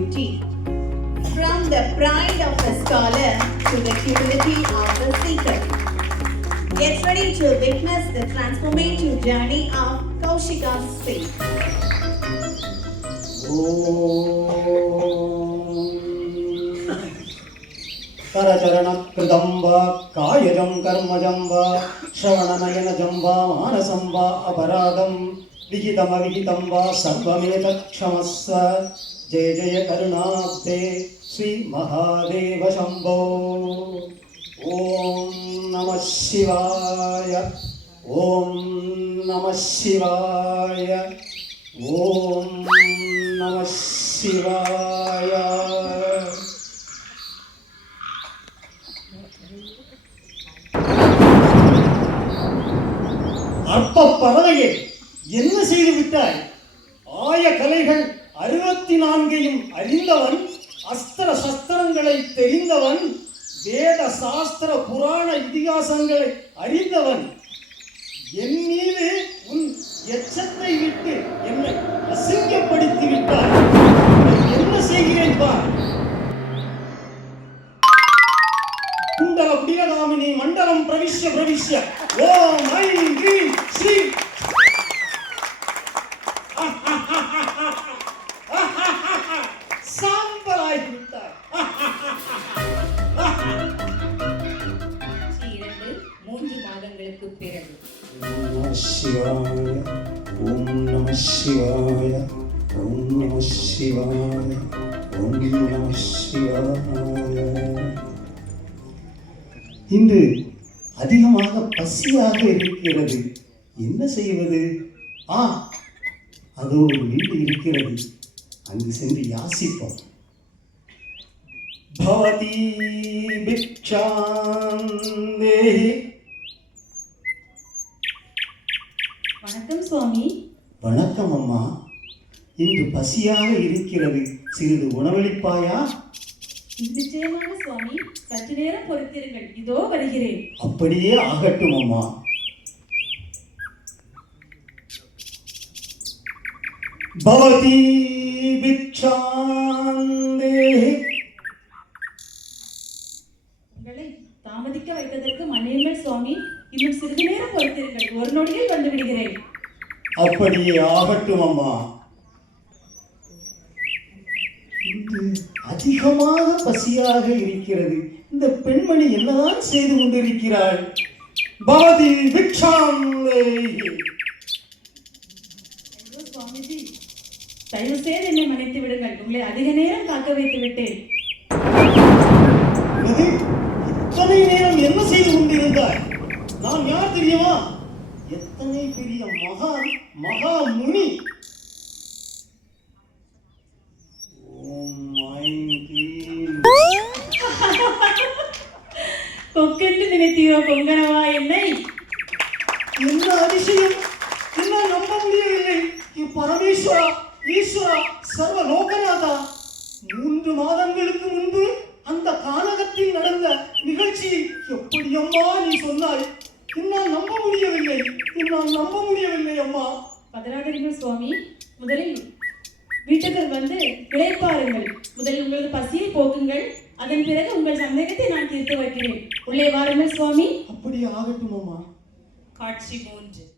beauty. From the pride of a scholar to the humility of a seeker. Get ready to witness the transformative journey of Kaushika's faith. करचरणकृतं वा कायजं कर्मजं वा श्रवणनयनजं वा मानसं वा अपराधं विहितमविहितं वा सर्वमेतत् क्षमस्व जय जय करुणाब्धे श्री महादेव शम्भो। ॐ नमः शिवाय ॐ नमः शिवाय ॐ नमः शिवाय। அற்ப பறவையே என்ன செய்து விட்டாய்? ஆய கலைகள் 64ஐயும் அறிந்தவன், அஸ்திர சஸ்திரங்களை தெரிந்தவன், வேத சாஸ்திர புராண இதிகாசங்களை அறிந்தவன். என் மீது உன் எச்சத்தை விட்டு என்னை அசிங்கப்படுத்தி விட்டாய். என்ன செய்கிறேன் பார். குண்டல பிரியகாமினி மண்டலம் பிரவிஷ்ய பிரவிஷ்ய ஓம் ஐம் க்ரீம் ஸ்ரீ. சாம்பலாய் விட்டாய். 2-3 மாதங்களுக்கு பிறகு. ஓம் சிவாய ஓம் நம சிவாய ஓம் நம சிவாய ஓம் நம சிவாய. இன்று அதிகமாக பசியாக இருக்கிறது. என்ன செய்வது? அதோ ஒரு வீடு இருக்கிறது, அங்கு சென்று யாசிப்போம். பவதி பிக்ஷாம் தேஹி. வணக்கம் சுவாமி. வணக்கம் அம்மா. இன்று பசியாக இருக்கிறது, சிறிது உணவளிப்பாயா? நிச்சயமாக சுவாமி, சற்று நேரம் பொறுத்திருங்கள், இதோ வருகிறேன். அப்படியே ஆகட்டும் அம்மா. பவதி பிக்ஷாம் தேஹி. உங்களை தாமதிக்க வைத்ததற்கு மன்னியுங்கள் சுவாமி, இன்னும் சிறிது நேரம் பொறுத்திருங்கள், ஒரு நொடியில் வந்து விடுகிறேன். அப்படியே ஆகட்டும் அம்மா. இன்று அதிகமாக பசியாக இருக்கிறது. இந்த பெண்மணி என்னதான் செய்து கொண்டிருக்கிறாள்? பவதி பிக்ஷாம் தேஹி. சுவாமிஜி, தயவு செய்து என்னை மன்னித்து விடுங்கள், உங்களை அதிக நேரம் காக்க வைத்து விட்டேன். இத்தனை நேரம் என்ன செய்து கொண்டிருந்தாய்? நான் யார் தெரியுமா? எத்தனை பெரிய மகா முனி. கொக்கென்று நினைத்தீரோ கொங்கணவா என்னை? என்ன அதிசயம்! என்னால் நம்ப முடியவில்லை. பரமேஸ்வரா, ஈஸ்வரா, சர்வ லோகநாதா, 3 மாதங்களுக்கு முன்பு அந்த கானகத்தில் நடந்த நிகழ்ச்சியை எப்படி அம்மா நீ சொன்னாய்? என்னால் நம்ப முடியவில்லை அம்மா. பதறாதீர்கள் சுவாமி, முதலில் வீட்டுக்கு வந்து இளைப்பாருங்கள். முதலில் உங்களது பசியை போக்குங்கள், அதன் பிறகு உங்கள் சந்தேகத்தை நான் தீர்த்து வைக்கிறேன். உள்ளே வாருங்கள் சுவாமி. அப்படியே ஆகட்டும் அம்மா. காட்சி 3.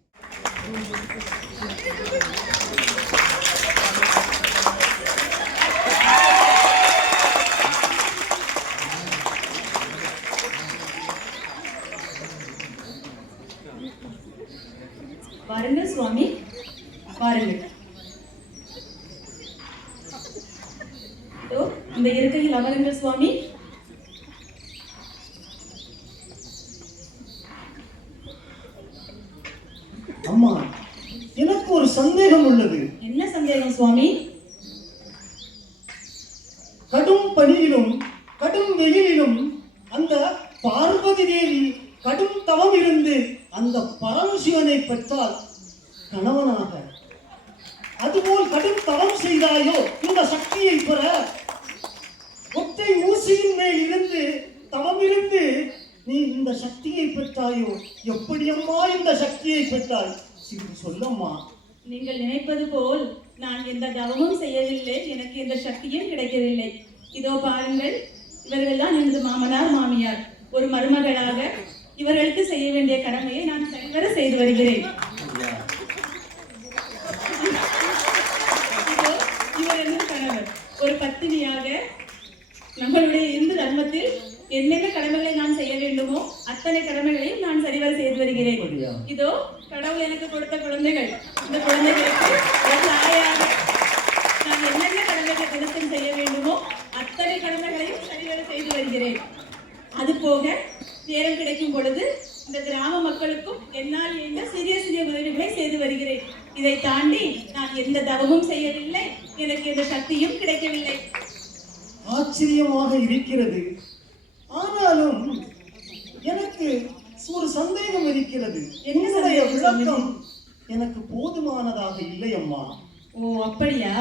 வாருங்கள் சுவாமி, வாருங்கள். இந்த இருக்கையில் அமருங்கள் சுவாமி. அம்மா, எனக்கு ஒரு சந்தேகம் உள்ளது. என்ன சந்தேகம் சுவாமி? கடும் பனியிலும் கடும் வெயிலிலும் அந்த பார்வதி தேவி கடும் தவம் இருந்து அந்த பரமசிவனை பெற்றால் கணவனாக. அதுபோல் கடும் தவம் செய்தாயோ இந்த சக்தியை பெற? ஒற்றை ஊசியின் மேல் இருந்து தவம் இருந்து நீ இந்த சக்தியை பெற்றாயோ? எப்படி அம்மா இந்த சக்தியை பெற்றாய்? சிறிது சொல்லம்மா. நீங்கள் நினைப்பது போல் நான் எந்த தவமும் செய்யவில்லை, எனக்கு எந்த சக்தியும் கிடைக்கவில்லை. இதோ பாருங்கள், இவர்கள் தான் எனது மாமனார் மாமியார். ஒரு மருமகளாக இவர்களுக்கு செய்ய வேண்டிய கடமையை நான் சரிவர செய்து வருகிறேன். இதோ இவர் எனது கணவர். ஒரு பத்தினியாக நம்மளுடைய இந்து தர்மத்தில் என்னென்ன கடமைகளை நான் செய்ய வேண்டுமோ அத்தனை கடமைகளையும் நான் சரிவர செய்து வருகிறேன். இதோ கடவுள் எனக்கு கொடுத்த குழந்தைகள். இந்த குழந்தைகளுக்கு ஒரு தாயாக நான் என்னென்ன கடமைகளை தினத்தில் செய்ய வேண்டுமோ அத்தனை கடமைகளையும் சரிவர செய்து வருகிறேன். அது போக நேரம் கிடைக்கும் பொழுது இந்த கிராம மக்களுக்கும் என்னால் என்ன சிறிய சிறிய உதவிகளை செய்து வருகிறேன். இதை தாண்டி நான் எந்த தவமும் செய்யவில்லை, எனக்கு எந்த சக்தியும் கிடைக்கவில்லை. ஆச்சரியமாக இருக்கிறது. ஆனாலும் எனக்கு ஒரு சந்தேகம் இருக்கிறது. என்னுடைய விளக்கம் எனக்கு போதுமானதாக இல்லை அம்மா. ஓ, அப்படியா?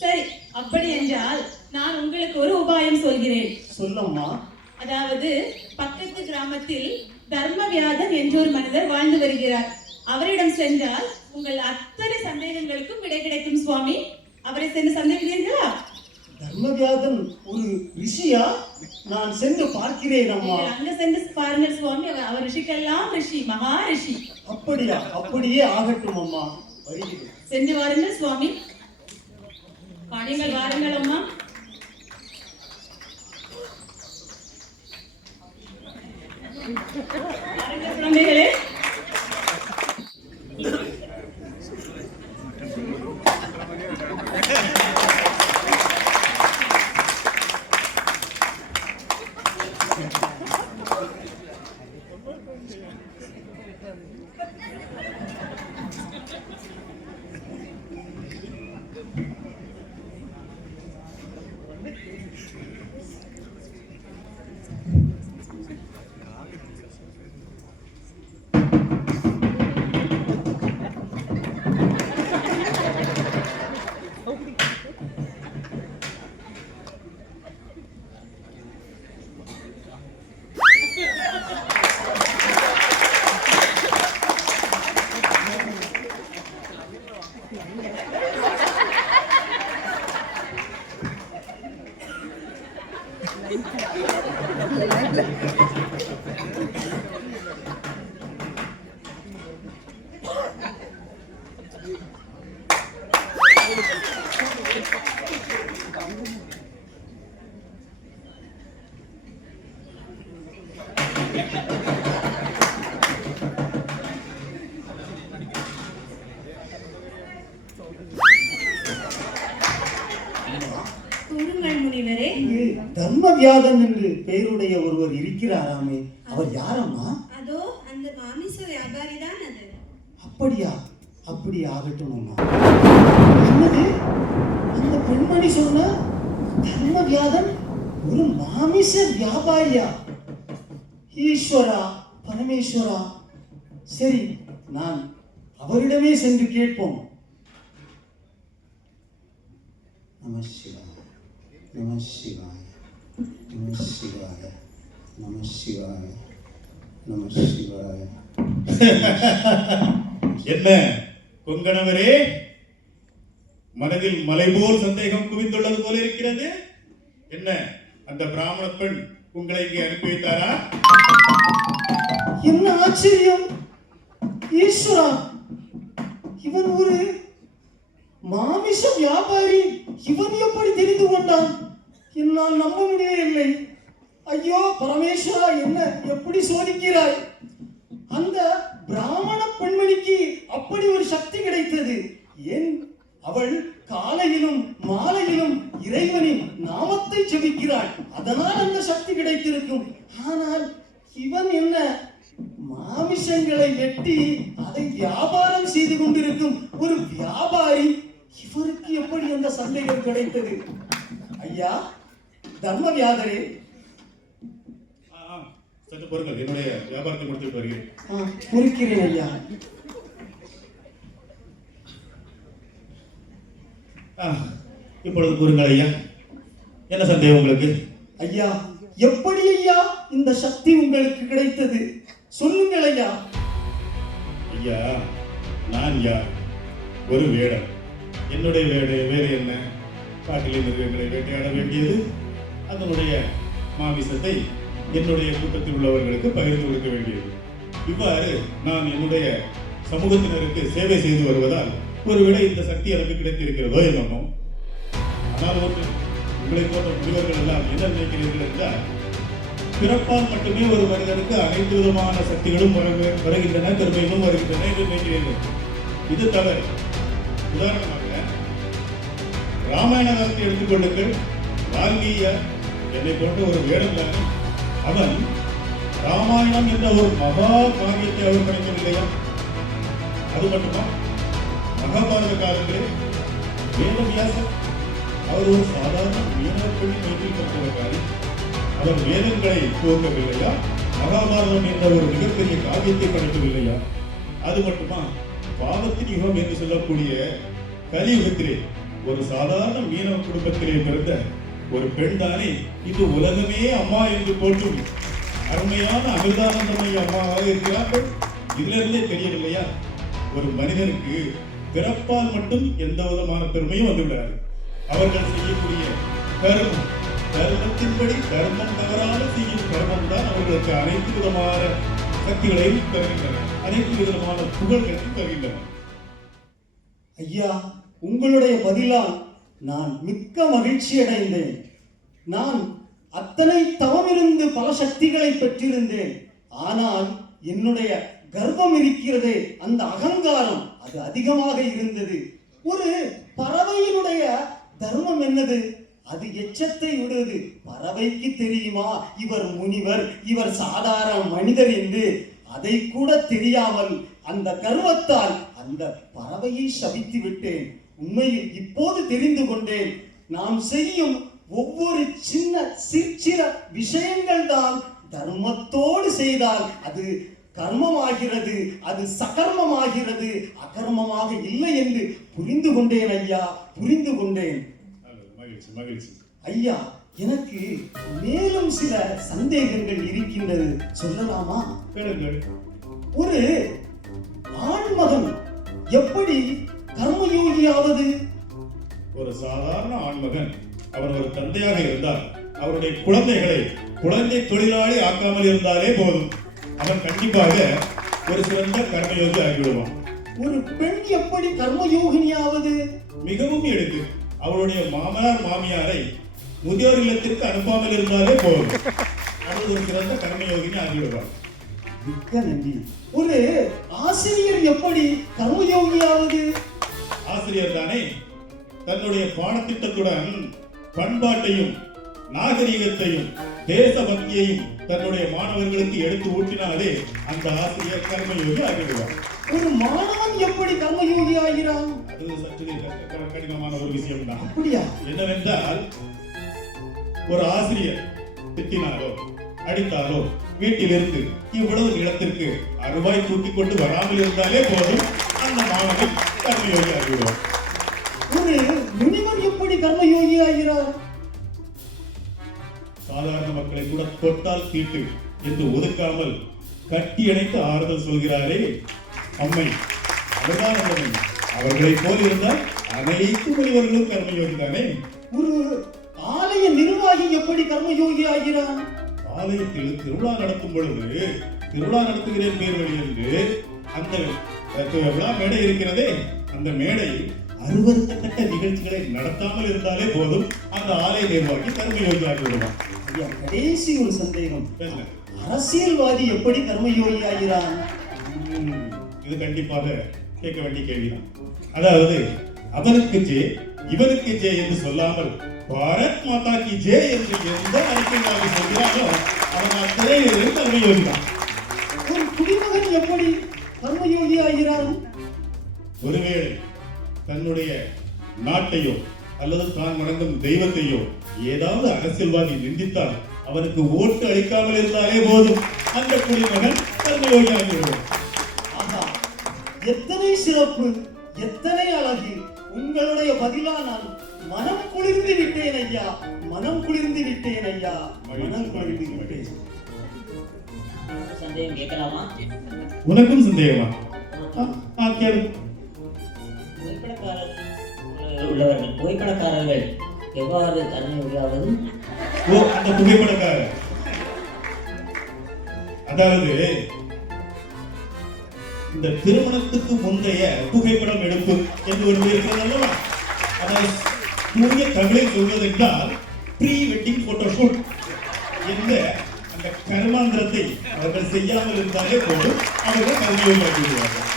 சரி, அப்படி என்றால் நான் உங்களுக்கு ஒரு உபாயம் சொல்கிறேன். சொல்லம்மா. அதாவது பக்கத்து கிராமத்தில் தர்மவியாதன் என்ற ஒரு மனிதர் வாழ்ந்து வருகிறார். அவரிடம் சென்றால் உங்கள் அத்தனை சந்தேகங்களுக்கும் விடை கிடைக்கும் சுவாமி. அவரை சென்று சந்தேகிக்கிறீர்களா? தர்மவியாதன் ஒரு ரிஷியா? நான் சென்று பார்க்கிறேன் அம்மா. அங்க சென்று பாருங்கள் சுவாமி. அவர் ரிஷிக்கெல்லாம் ரிஷி, மகா ரிஷி. அப்படியா? அப்படியே ஆகட்டும் அம்மா. வருகிறேன். சென்று வாருங்கள் சுவாமி. பாருங்கள், வாருங்கள் அம்மா. குழந்தைகளே, முனிவரே, தர்மவியாதன் என்று பெயருடைய ஒருவர் இருக்கிறாராமே, அவர் யாரம்மா? அதோ அந்த மாமிச வியாபாரி தான் அது. அப்படியா? அப்படி ஆகட்டும் அம்மா. என்னது அந்த பெண்மணி சொன்ன தர்மவியாதன் ஒரு மாமிச வியாபாரியா? ஈஸ்வரா, பரமேஸ்வரா. சரி, நான் அவரிடமே சென்று கேட்போம். நம சிவாய, நம சிவாய, நம சிவாய, நம சிவாய, நம சிவாய. என்ன கொங்கணவரே, மனதில் மலை போல் சந்தேகம் குவிந்துள்ளது போல இருக்கிறது. என்ன அந்த பிராமண பெண் உங்களை இங்கே அனுப்பி வைத்தாரா? என்ன ஆச்சரியம்! ஈஸ்வரா, இவன் ஒரு மாமிச வியாபாரி. இவன் எப்படி தெரிந்து கொண்டான்? என்னால் நம்ப முடியவில்லை. ஐயோ பரமேஸ்வரா, என்ன எப்படி சோதிக்கிறாய்? அந்த பிராமண பெண்மணிக்கு அப்படி ஒரு சக்தி கிடைத்தது. ஏன்? அவள் காலையிலும் மாலையிலும் இறைவனின் நாமத்தை ஜெபிக்கிறாள். அதனால் அந்த சக்தி கிடைத்திருக்கும். ஆனால் இவன் என்ன மாமிசங்களை வெட்டி அதை வியாபாரம் செய்து கொண்டிருக்கும் ஒரு வியாபாரி. இவருக்கு எப்படி அந்த சந்தேகம் கிடைத்தது? ஐயா தர்மவியாதரே, சற்று பொறுங்கள், என்னுடைய வியாபாரத்தை முடித்துவிட்டு வருகிறேன். பொறுக்கிறேன் ஐயா. இப்பொழுது கூறுங்கள் ஐயா, என்ன சந்தேகம் உங்களுக்கு? ஐயா, எப்படி ஐயா இந்த சக்தி உங்களுக்கு கிடைத்தது? சொல்லுங்கள் ஐயா. ஐயா, நான் யார்? ஒரு வேடன். என்னுடைய வேறு என்ன? காட்டிலே மிருகங்களை வேட்டையாட வேண்டியது, அதனுடைய மாமிசத்தை என்னுடைய கூட்டத்தில் உள்ளவர்களுக்கு பகிர்ந்து கொடுக்க வேண்டியது. இவ்வாறு நான் என்னுடைய சமூகத்தினருக்கு சேவை செய்து வருவதால் ஒருவேளை இந்த சக்தி எனக்கு கிடைத்திருக்கிறதோ என்னமோ. ஆனால் ஒன்று, உங்களை போன்ற முனிவர்கள் எல்லாம் என்ன நினைக்கிறீர்கள் என்றால், பிறப்பால் மட்டுமே ஒரு மனிதனுக்கு அனைத்து விதமான சக்திகளும் வருகின்றன, பெருமைகளும் வருகின்றன என்று நினைக்கிறீர்கள். இது தவறு. உதாரணமாக ராமாயண காலத்தை எடுத்துக்கொள்ளுங்கள். வால்மீகியார் என்னை போன்ற ஒரு வேடந்தானே, அவன் ராமாயணம் என்ற ஒரு மகா காவியத்தை அவர் படைக்கவில்லையா? அது மட்டுமா? மகாபாரத காலத்திலே வேதவியாசர் அவர் ஒரு சாதாரண மீனவர்களின் வயிற்றில் கற்றவர்காரி. அவர் வேதங்களை துவங்கவில்லையா? மகாபாரதம் என்ற ஒரு மிகப்பெரிய காவியத்தை படைக்கவில்லையா? அது மட்டுமா? பாவத்தின் யுகம் என்று சொல்லக்கூடிய கலியுகத்திலே ஒரு சாதாரண மீனவ குடும்பத்திலே பிறந்த ஒரு பெண் தானே இது உலகமே அம்மா என்று போற்றும் அருமையான அமிர்தானந்தமய அம்மாவாக இருக்கிறார்கள். இதுல இருந்தே தெரியவில்லையா, ஒரு மனிதனுக்கு பிறப்பால் மட்டும் எந்த விதமான பெருமையும் வந்துவிடாது. அவர்கள் செய்யக்கூடிய கர்மத்தின்படி தர்மம் தவறாமல் செய்யும் கர்மம் தான் அவர்களுக்கு அனைத்து விதமான சக்திகளையும் தருகின்றன, அனைத்து விதமான புகழ்களையும் தருகின்றன. ஐயா, உங்களுடைய பதிலால் நான் மிக்க மகிழ்ச்சி அடைந்தேன். நான் அத்தனை தவமிருந்து பல சக்திகளை பெற்றிருந்தேன். ஆனால் என்னுடைய கர்வம் இருக்கிறதே, அந்த அகங்காரம் அது அதிகமாக இருந்தது. ஒரு பறவையினுடைய தர்மம் என்னது? அது எச்சத்தை விடுவது. பறவைக்கு தெரியுமா இவர் முனிவர், இவர் சாதாரண மனிதர் என்று? அதை கூட தெரியாமல் அந்த கர்வத்தால் அந்த பறவையை சபித்து விட்டேன். உண்மையில் இப்போது தெரிந்து கொண்டேன், நாம் செய்யும் ஒவ்வொரு சிற்சில விஷயங்கள் தான் தர்மத்தோடு செய்தால் அது கர்மமாகிறது, அது சகர்மமாகிறது, அகர்மமாக இல்லை என்று புரிந்து கொண்டேன் ஐயா, புரிந்து கொண்டேன். மகிழ்ச்சி. ஐயா, எனக்கு மேலும் சில சந்தேகங்கள் இருக்கின்றது, சொல்லலாமா? ஒரு ஆண்மகன் எப்படி கர்மயோகியாவது? ஒரு சாதாரண ஆண்மகன் அவர் ஒரு தந்தையாக இருந்தால் அவருடைய குழந்தை தொழிலாளி ஆக்காமல் இருந்தாலே போதும், அவன் கண்டிப்பாக ஒரு சிறந்த கர்மயோகி ஆகிவிடுவான். ஒரு பெண் எப்படி கர்மயோகினியாவது? மிகவும் எளிது. அவருடைய மாமனார் மாமியாரை முதியோர் இல்லத்திற்கு அனுப்பாமல் இருந்தாலே போதும், அவர் ஒரு சிறந்த கர்மயோகினி ஆகிவிடுவார். மிக்க நன்றி. ஒரு ஆசிரியர் எப்படி கர்மயோகியாவது? ஆசிரியர் தானே தன்னுடைய பாடத்திட்டத்துடன் பண்பாட்டையும் நாகரிகத்தையும் தேசபக்தியையும் தன்னுடைய மாணவர்களுக்கு எடுத்து ஊட்டினாலே அந்த ஆசிரியர் கர்மயோகி ஆகிவிடுவார். ஒரு மாணவன் எப்படி கர்மயோகி ஆகிறான்? அது சற்று கடினமான ஒரு விஷயம் தான். அப்படியா? என்னவென்றால், ஒரு ஆசிரியர் திட்டினாரோ அடித்தாரோ வீட்டிலிருந்து இவ்வளவு நிலத்திற்கு அருவாய் தூக்கிக் கொண்டு வராமல் இருந்தாலே போதும், அந்த மாணவன் கர்மயோகி ஆகிவிடுவார். ஒரு முனிவர் எப்படி கர்மயோகி ஆகிறார்? சாதாரண மக்களை கூட தொட்டால் தீட்டு என்று ஒதுக்காமல் கட்டி அணைத்து ஆறுதல் சொல்கிறாரே அம்மை, அவர்தான் அம்மை. அவர்களை போல் இருந்தால் அனைத்து முனிவர்களும் கர்மயோகி தானே. ஒரு ஆலய நிர்வாகி எப்படி கர்மயோகி ஆகிறான்? ஆலயத்தில் திருவிழா நடத்தும் பொழுது திருவிழா நடத்துகிறேன் பேர் வழி என்று அந்த விழா மேடை இருக்கிறதே, அந்த மேடையில் அருவருக்கத்தக்க நிகழ்ச்சிகளை நடத்தாமல் இருந்தாலே போதும், அந்த ஆலய நிர்வாகி கர்மயோகி ஆகிவிடுவான். கடைசி ஒரு சந்தேகம், அரசியல்வாதி எப்படி கர்மயோகி ஆகிறான்? இது கண்டிப்பாக கேட்க வேண்டிய கேள்விதான். அதாவது, அவனுக்கு ஜே இவனுக்கு ஜே என்று சொல்லாமல் பாரத் மாதா கி ஜே என்று எந்த அரசியல்வாதி சொல்கிறானோ அவன் அத்தனை கர்மயோகி தான். ஒரு குடிமகன் எப்படி கர்மயோகி ஆகிறான்? ஒருவேளை தன்னுடைய நாட்டையோ அல்லது தான் வணங்கும் தெய்வத்தையோ ஏதாவது அரசியல்வாதி நிந்தித்தால் அவனுக்கு ஓட்டு அளிக்காமல் இருந்தாலே போதும், அந்த குடிமகன் கர்மயோகி ஆகிவிடுவான். ஆஹா, எத்தனை சிறப்பு, எத்தனை அழகு! உங்களுடைய பதிலா நான் மனம் குளிர்ந்து விட்டேன் ஐயா, மனம் குளிர்ந்து விட்டேன் ஐயா, மனம் குளிர்ந்து விட்டேன். சந்தேகம் கேட்கலாமா? உனக்கும் சந்தேகமா? கேளு. புகைப்படக்காரர் உங்களை உள்ளவர்கள் புகைப்படக்காரர்கள் எவ்வாறு தன்மை உரியாவது? ஓ, அந்த புகைப்படக்காரர். அதாவது இந்த திருமணத்துக்கு முந்தைய புகைப்படம் எடுப்பு என்று ஒரு இருக்கிறது அல்லவா? அதை தூய தமிழில் சொல்வதென்றால் ப்ரீ வெட்டிங் போட்டோஷூட் என்ற அந்த கர்மாந்திரத்தை அவர்கள் செய்யாமல் இருந்தாலே போதும், அவர்கள் கல்வியோடு விடுவார்கள்.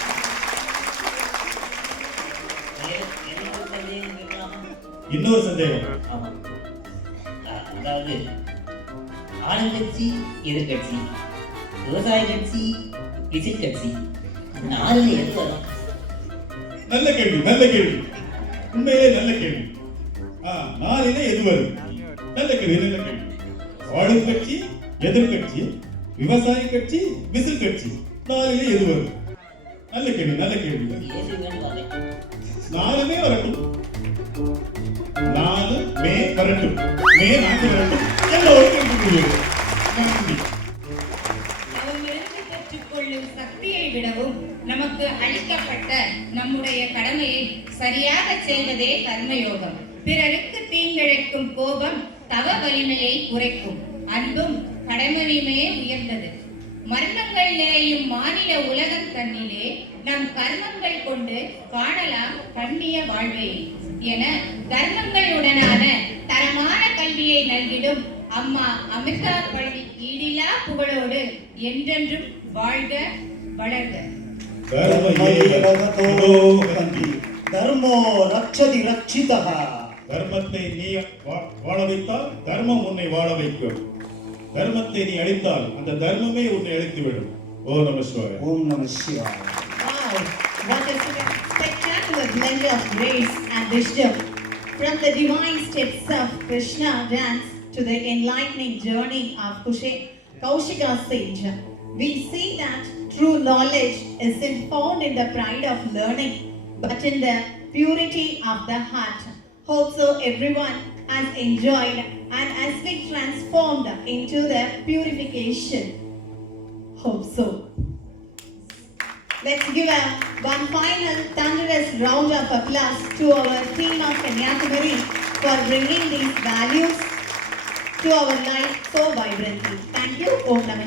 இன்னொரு சந்தேகம். ஆமாம். அதாவது ஆளுங்கட்சி, எதிர்கட்சி, விவசாய கட்சி, விசில் கட்சி, நாலுல எது வரும்? நல்ல கேள்வி, நல்ல கேள்வி, உண்மையிலே நல்ல கேள்வி. நாளிலே எது வரும்? நல்ல கேள்வி, நல்ல கேள்வி. ஆளும் கட்சி, எதிர்கட்சி, விவசாய கட்சி, விசில் கட்சி, நாளிலே எது வரும்? நல்ல கேள்வி, நல்ல கேள்வி. நாலுமே வரட்டும், 4 மே வரட்டும், மே 4 வரட்டும், எல்லோருக்கும் நன்றி. அவரிடமிருந்து பெற்றுக்கொள்ளும் சக்தியை விடவும் நமக்கு அளிக்கப்பட்ட நம்முடைய கடமையை சரியாக செய்வதே கர்மயோகம். பிறருக்கு தீங்கிழைக்கும் கோபம் தவ வலிமையை குறைக்கும். அன்பும் கடமையுமே உயர்ந்தது. மர்மங்கள் நிறையும் மாநில உலகம் தன்னிலே நம் கர்மங்கள் கொண்டு காணலாம் கண்ணிய வாழ்வை என தர்மங்களுடனான தரமான கல்வியை நல்கிடும் அம்மா அமிர்தா பள்ளி ஈடிலா புகழோடு என்றென்றும் வாழ்க வளர்க. தர்மோ ரட்சதி ரட்சிதः. தர்மத்தை நீ வாழ வைத்தால் தர்மம் உன்னை வாழ வைக்கும். தர்மத்தை நீ அழித்தால் அந்த தர்மமே உன்னை அழித்துவிடும். ஓம் நம சிவாய. ஓம் நம சிவாய. Wow, what a spectacular blend of grace and wisdom. From the divine steps of Krishna dance to the enlightening journey of Kaushika sage, we see that true knowledge isn't found in the pride of learning, but in the purity of the heart. Hope so everyone has enjoyed and has been transformed into the purification. Hope so. Let's give one final thunderous round of applause to our team of Kanyakumari for bringing these values to our life so vibrantly. Thank you. Om Namah